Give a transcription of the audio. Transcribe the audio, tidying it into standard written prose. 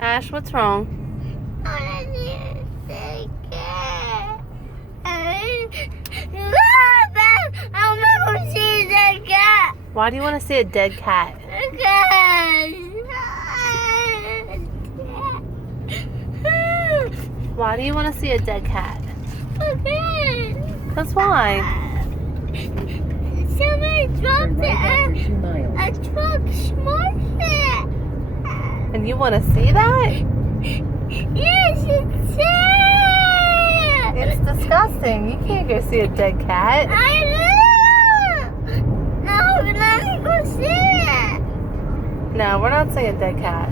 Ash, what's wrong? I want to see a dead cat. I'll never see a dead cat. Why do you want to see a dead cat? Why do you want to see a dead cat? Because why? Somebody dropped a truck smushed it. And you want to see that? Yes, it's sad. It's disgusting. You can't go see a dead cat. I know. No, let me go see it. No, we're not seeing a dead cat.